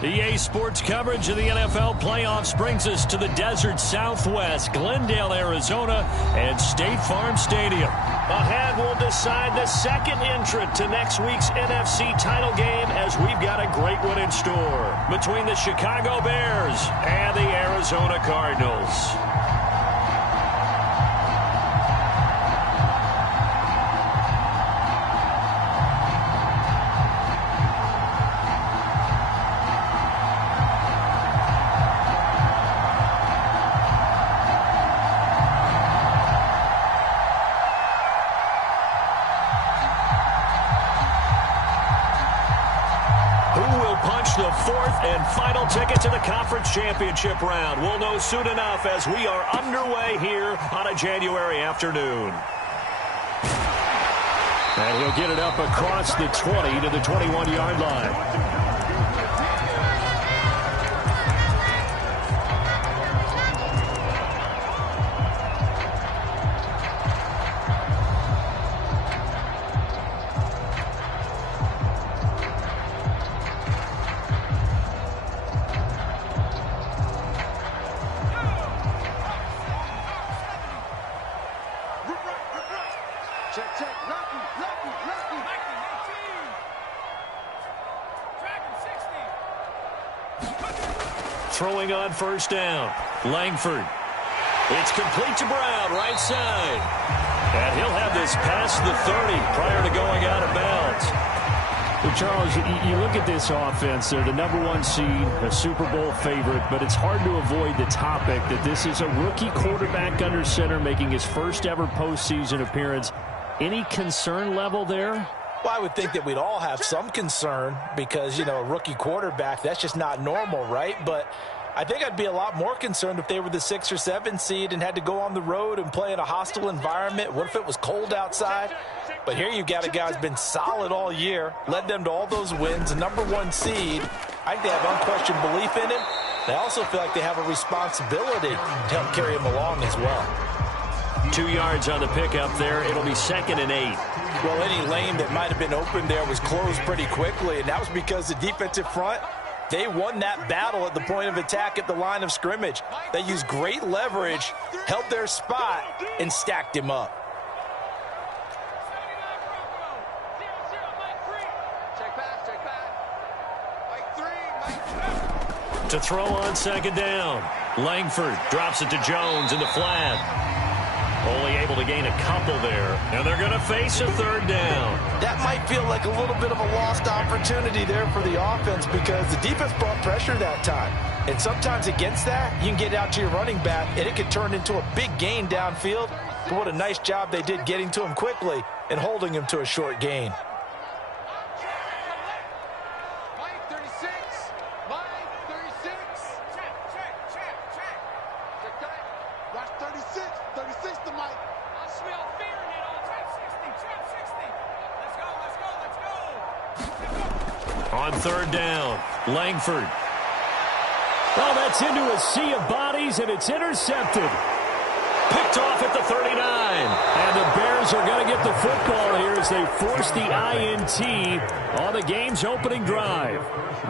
EA Sports coverage of the NFL playoffs brings us to the desert Southwest, Glendale, Arizona, and State Farm Stadium. Ahead, we'll decide the second entrant to next week's NFC title game as we've got a great one in store between the Chicago Bears and the Arizona Cardinals. The fourth and final ticket to the conference championship round. We'll know soon enough as we are underway here on a January afternoon. And he'll get it up across the 20 to the 21-yard line. Throwing on first down. Langford. It's complete to Brown, right side. And he'll have this past the 30 prior to going out of bounds. Well, Charles, you look at this offense. They're the #1 seed, a Super Bowl favorite, but it's hard to avoid the topic that this is a rookie quarterback under center making his first ever postseason appearance. Any concern level there? Well, I would think that we'd all have some concern because, you know, a rookie quarterback, that's just not normal, right? But I think I'd be a lot more concerned if they were the 6 or 7 seed and had to go on the road and play in a hostile environment. What if it was cold outside? But here you've got a guy who's been solid all year, led them to all those wins, a #1 seed. I think they have unquestioned belief in him. They also feel like they have a responsibility to help carry him along as well. 2 yards on the pickup there. It'll be 2nd and 8. Well, any lane that might have been open there was closed pretty quickly, and that was because the defensive front, they won that battle at the point of attack at the line of scrimmage. They used great leverage, held their spot, and stacked him up. To throw on 2nd down. Langford drops it to Jones in the flat. Only able to gain a couple there, and they're going to face a 3rd down. That might feel like a little bit of a lost opportunity there for the offense because the defense brought pressure that time. And sometimes against that, you can get out to your running back, and it could turn into a big gain downfield. But what a nice job they did getting to him quickly and holding him to a short gain. On 3rd down, Langford. Well, that's into a sea of bodies, and it's intercepted. Picked off at the 39. And the Bears are going to get the football here as they force the INT on the game's opening drive.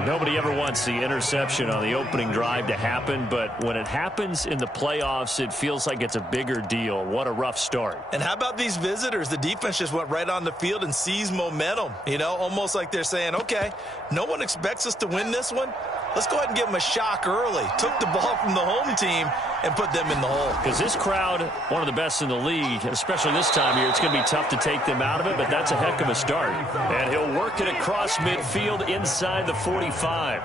Nobody ever wants the interception on the opening drive to happen, but when it happens in the playoffs, it feels like it's a bigger deal. What a rough start. And how about these visitors? The defense just went right on the field and seized momentum. You know, almost like they're saying, okay, no one expects us to win this one. Let's go ahead and give them a shock early. Took the ball from the home team and put them in the hole. Because this crowd, one of the best in the league, especially this time of year, it's going to be tough to take them out of it, but that's a heck of a start. And he'll work it across midfield inside the 45.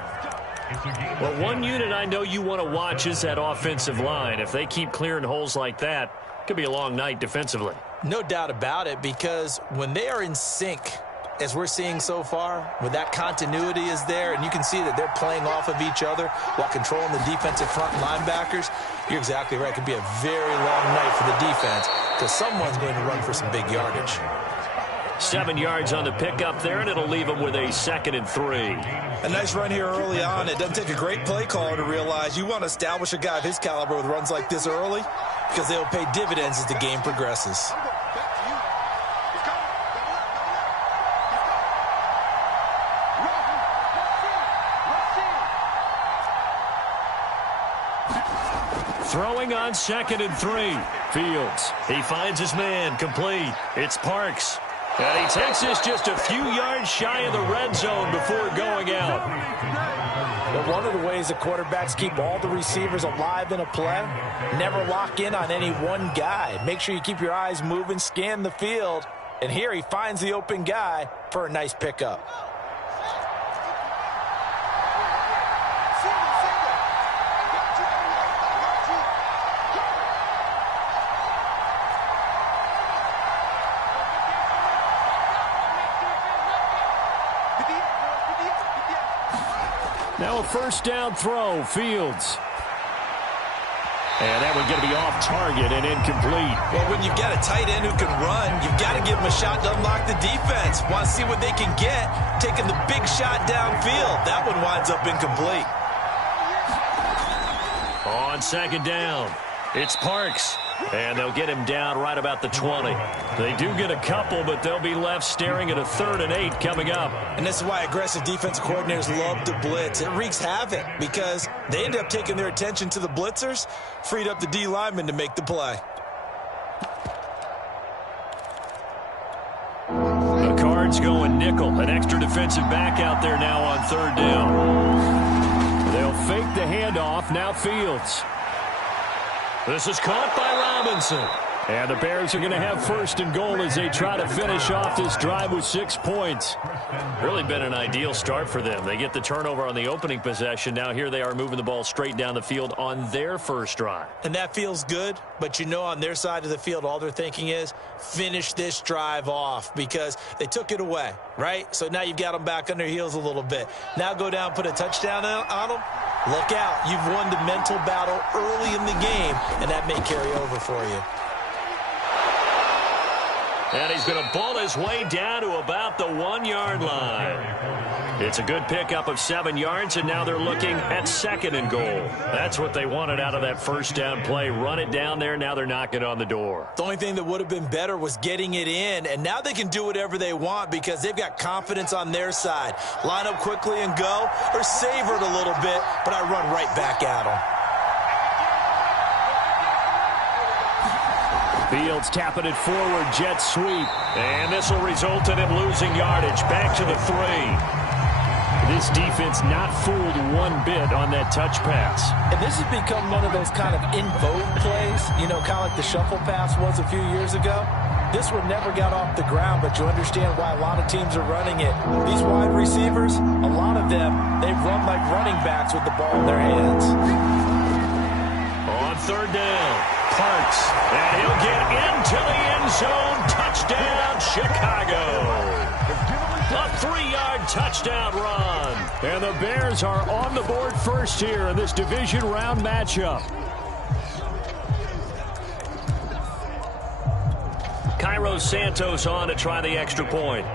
Well, one unit I know you want to watch is that offensive line. If they keep clearing holes like that, it could be a long night defensively. No doubt about it, because when they are in sync, as we're seeing so far, when that continuity is there and you can see that they're playing off of each other while controlling the defensive front linebackers, you're exactly right. It could be a very long night for the defense because someone's going to run for some big yardage. 7 yards on the pickup there, and it'll leave them with a 2nd and 3. A nice run here early on. It doesn't take a great play caller to realize you want to establish a guy of his caliber with runs like this early because they'll pay dividends as the game progresses. Throwing on 2nd and 3. Fields. He finds his man. Complete. It's Parks. And he takes this just a few yards shy of the red zone before going out. Well, one of the ways the quarterbacks keep all the receivers alive in a play, never lock in on any one guy. Make sure you keep your eyes moving, scan the field. And here he finds the open guy for a nice pickup. Now a first down throw, Fields. And that one's going to be off target and incomplete. Well, when you've got a tight end who can run, you've got to give him a shot to unlock the defense. Want to see what they can get, taking the big shot downfield. That one winds up incomplete. On 2nd down, it's Parks. And they'll get him down right about the 20. They do get a couple, but they'll be left staring at a 3rd and 8 coming up. And this is why aggressive defensive coordinators love to blitz. It wreaks havoc because they end up taking their attention to the blitzers, freed up the D lineman to make the play. The Cards going nickel. An extra defensive back out there now on 3rd down. They'll fake the handoff. Now Fields. This is caught by Robinson. And the Bears are going to have 1st and goal as they try to finish off this drive with 6 points. Really been an ideal start for them. They get the turnover on the opening possession. Now here they are moving the ball straight down the field on their first drive. And that feels good, but you know on their side of the field all they're thinking is finish this drive off because they took it away, right? So now you've got them back on their heels a little bit. Now go down, put a touchdown on them. Look out. You've won the mental battle early in the game, and that may carry over for you. And he's going to ball his way down to about the 1-yard line. It's a good pickup of 7 yards, and now they're looking at 2nd and goal. That's what they wanted out of that first down play. Run it down there. Now they're knocking on the door. The only thing that would have been better was getting it in, and now they can do whatever they want because they've got confidence on their side. Line up quickly and go, or savor it a little bit, but I run right back at them. Fields tapping it forward, jet sweep. And this will result in him losing yardage. Back to the 3. This defense not fooled one bit on that touch pass. And this has become one of those kind of in vogue plays, you know, kind of like the shuffle pass was a few years ago. This one never got off the ground, but you understand why a lot of teams are running it. These wide receivers, a lot of them, they run like running backs with the ball in their hands. On 3rd down, Parks. And he'll get into the end zone. Touchdown, Chicago. A 3-yard touchdown run. And the Bears are on the board first here in this division round matchup. Cairo Santos on to try the extra point.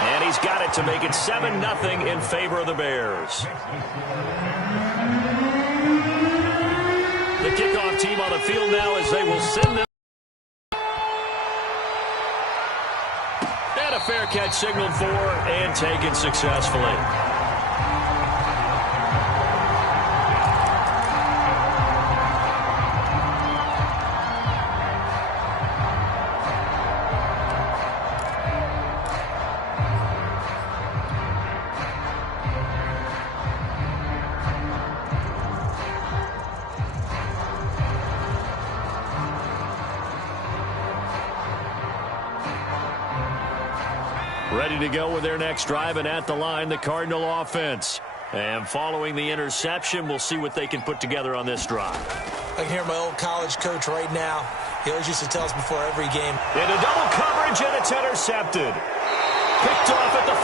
And he's got it to make it 7-0 in favor of the Bears. The kickoff team on the field now as they will send them. And a fair catch signaled for and taken successfully. Ready to go with their next drive, and at the line, the Cardinal offense. And following the interception, we'll see what they can put together on this drive. I can hear my old college coach right now. He always used to tell us before every game. Into double coverage, and it's intercepted. Picked off at the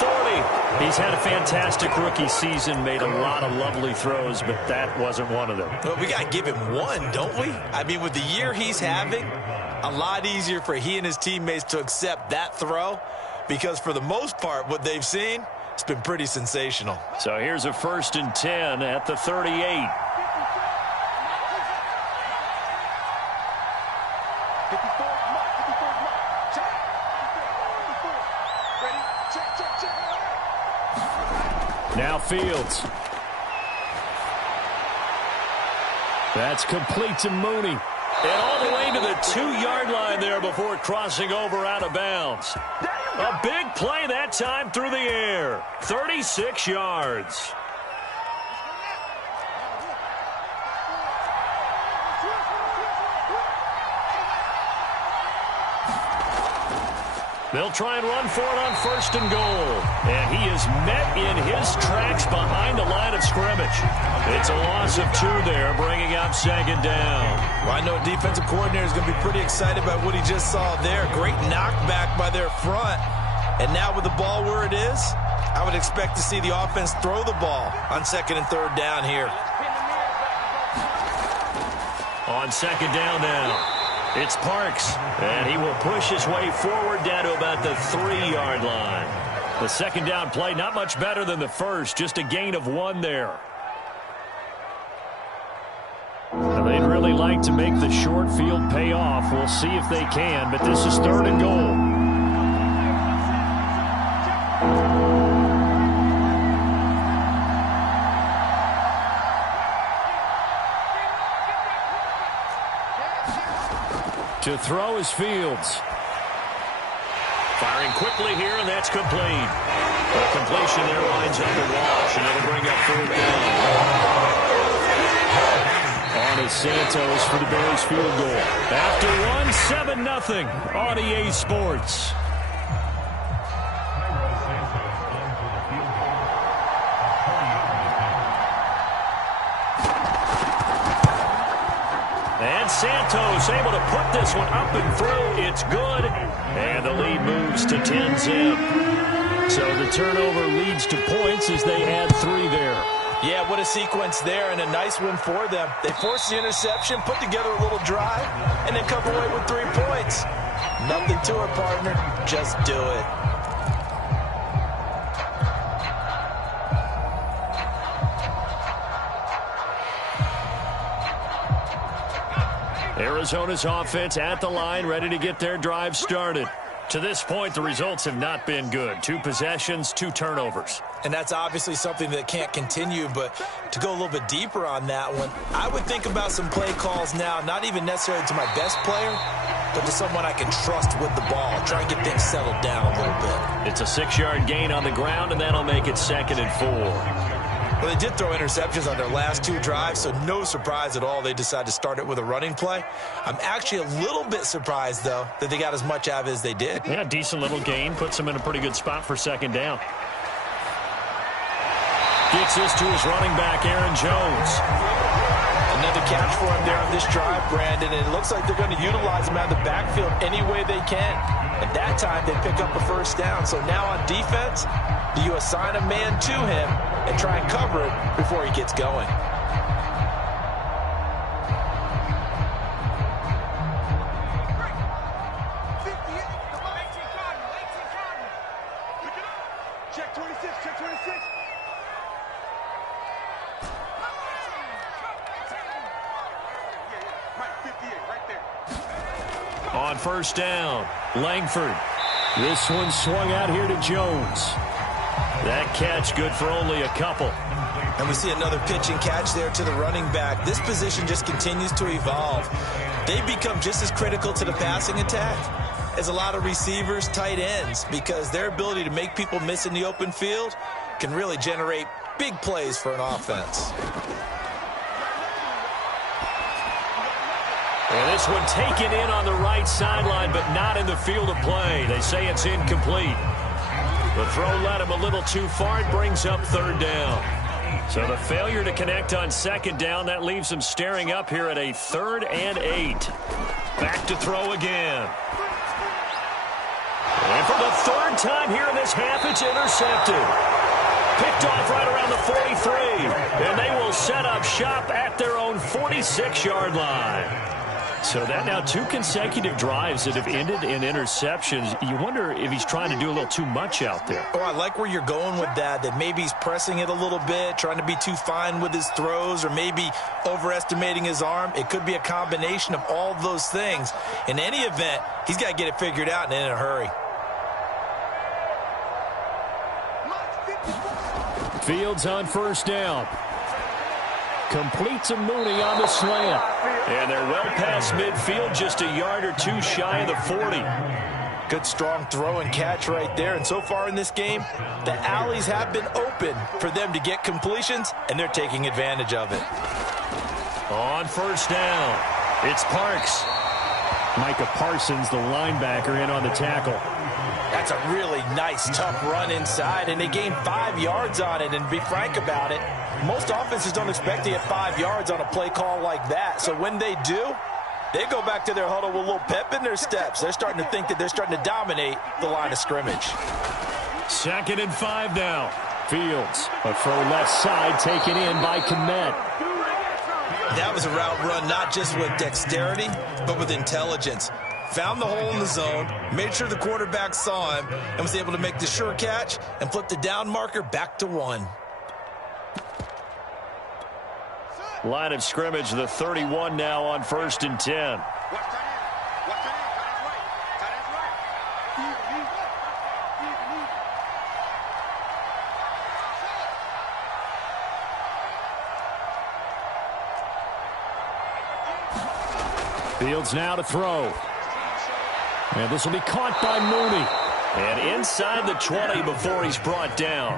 40. He's had a fantastic rookie season, made a lot of lovely throws, but that wasn't one of them. Well, we got to give him one, don't we? I mean, with the year he's having, a lot easier for he and his teammates to accept that throw because for the most part, what they've seen, it's been pretty sensational. So here's a 1st and 10 at the 38. Now Fields. That's complete to Mooney. And all the way to the 2-yard line there before crossing over out of bounds. A big play that time through the air. 36 yards. They'll try and run for it on 1st and goal. And he is met in his tracks behind the line of scrimmage. It's a loss of 2 there, bringing up 2nd down. Well, I know defensive coordinator is going to be pretty excited about what he just saw there. Great knockback by their front. And now with the ball where it is, I would expect to see the offense throw the ball on 2nd and 3rd down here. On 2nd down now. It's Parks, and he will push his way forward down to about the 3-yard line. The 2nd down play, not much better than the first, just a gain of 1 there. Now, they'd really like to make the short field pay off. We'll see if they can, but this is 3rd and goal. To throw is Fields. Firing quickly here, and that's complete. The completion there lines up the wash, and it'll bring up 4th down. On is Santos for the Bears field goal. After one, 7-0 on EA Sports. And Santos able to put this one up and through. It's good. And the lead moves to 10-zip. So the turnover leads to points as they add 3 there. Yeah, what a sequence there, and a nice one for them. They forced the interception, put together a little drive, and then come away with 3 points. Nothing to it, partner. Just do it. Arizona's offense at the line, ready to get their drive started. To this point, the results have not been good. 2 possessions, 2 turnovers. And that's obviously something that can't continue, but to go a little bit deeper on that one, I would think about some play calls now, not even necessarily to my best player, but to someone I can trust with the ball. Try and get things settled down a little bit. It's a 6-yard gain on the ground, and that'll make it 2nd and 4. Well, they did throw interceptions on their last 2 drives, so no surprise at all they decided to start it with a running play. I'm actually a little bit surprised, though, that they got as much out of it as they did. Yeah, decent little gain. Puts them in a pretty good spot for 2nd down. Gets this to his running back, Aaron Jones. Another catch for him there on this drive, Brandon, and it looks like they're going to utilize him out of the backfield any way they can. At that time, they pick up a 1st down. So now on defense, you assign a man to him and try and cover it before he gets going. Check 26, check 26. On 1st down, Langford. This one swung out here to Jones. That catch good for only a couple. And we see another pitch and catch there to the running back. This position just continues to evolve. They become just as critical to the passing attack as a lot of receivers, tight ends, because their ability to make people miss in the open field can really generate big plays for an offense. And this one taken in on the right sideline, but not in the field of play. They say it's incomplete. The throw led him a little too far. It brings up 3rd down. So the failure to connect on 2nd down, that leaves them staring up here at a 3rd and 8. Back to throw again. And for the 3rd time here in this half, it's intercepted. Picked off right around the 43. And they will set up shop at their own 46-yard line. So that now 2 consecutive drives that have ended in interceptions. You wonder if he's trying to do a little too much out there. Oh, I like where you're going with that maybe he's pressing it a little bit, trying to be too fine with his throws, or maybe overestimating his arm. It could be a combination of all those things. In any event, he's got to get it figured out and in a hurry. Fields on first down. Completes a Mooney on the slant. And they're well past midfield, just a yard or two shy of the 40. Good strong throw and catch right there. And so far in this game, the alleys have been open for them to get completions, and they're taking advantage of it. On first down, it's Parks. Micah Parsons, the linebacker, in on the tackle. That's a really nice, tough run inside, and they gained 5 yards on it. And to be frank about it, most offenses don't expect to get 5 yards on a play call like that. So when they do, they go back to their huddle with a little pep in their steps. They're starting to think that they're starting to dominate the line of scrimmage. 2nd and 5 now. Fields, a throw left side, taken in by Kmet. That was a route run not just with dexterity, but with intelligence. Found the hole in the zone, made sure the quarterback saw him, and was able to make the sure catch and flip the down marker back to 1. Line of scrimmage, the 31 now on 1st and 10. Fields now to throw. And this will be caught by Mooney. And inside the 20 before he's brought down.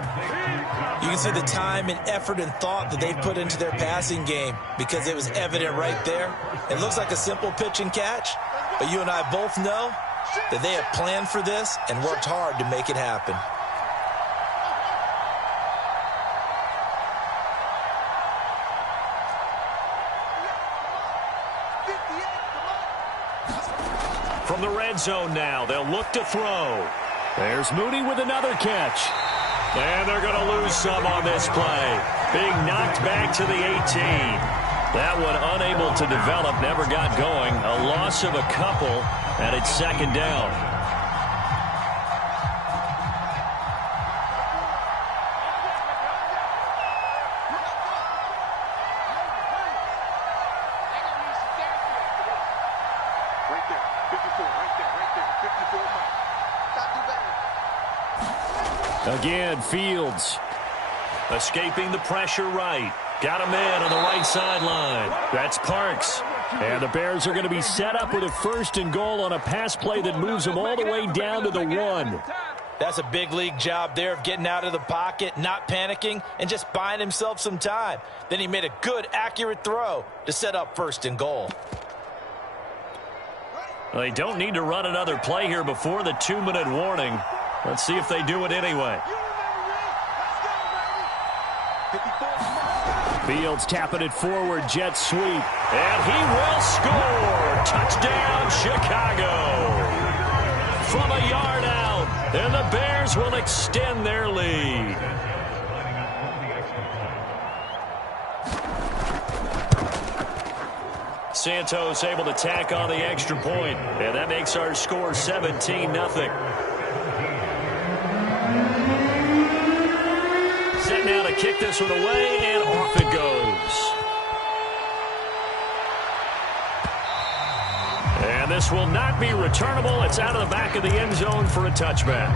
You can see the time and effort and thought that they've put into their passing game because it was evident right there. It looks like a simple pitch and catch, but you and I both know that they have planned for this and worked hard to make it happen. From the red zone now, they'll look to throw. There's Mooney with another catch. And they're going to lose some on this play. Being knocked back to the 18. That one unable to develop, never got going. A loss of a couple, and it's 2nd down. Again, Fields escaping the pressure right. Got him in on the right sideline. That's Parks. And the Bears are going to be set up with a 1st and goal on a pass play that moves them all the way down to the 1. That's a big league job there of getting out of the pocket, not panicking, and just buying himself some time. Then he made a good, accurate throw to set up 1st and goal. Well, they don't need to run another play here before the 2-minute warning. Let's see if they do it anyway. Fields tapping it forward, jet sweep. And he will score. Touchdown, Chicago. From a yard out. And the Bears will extend their lead. Santos able to tack on the extra point. And that makes our score 17-0. Set now to kick this one away, and off it goes. And this will not be returnable. It's out of the back of the end zone for a touchback.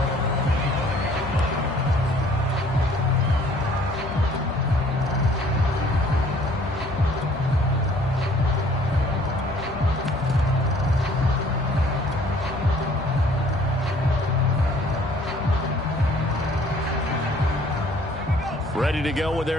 Ready to go with their